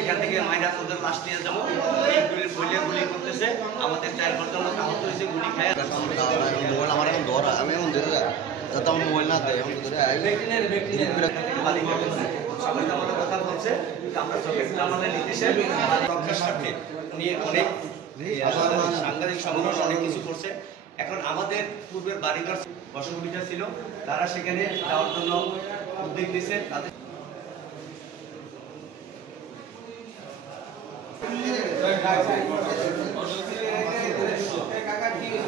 এখান থেকে মাইরা ওদের লাশ নিয়ে যাবো গুলি করতেছে আমাদের 4 ঘন্টা লোক আহত হয়েছে গুলি খায় মোবাইল আমার এখন ধরা আমি এখন ধরে যাতে আমার মোবাইল না দেয় এখন ধরে সবাই আমাদের কথা বলছে আমরা চোখে আমাদের নির্দেশে রক্ষার স্বার্থে উনি অনেক সাংবাদিক সংগঠন অনেক কিছু করছে। এখন আমাদের পূর্বের বাড়িঘর বসবাসীরা ছিল তারা সেখানে যাওয়ার জন্য উদ্যোগ নিয়েছে তাদের কি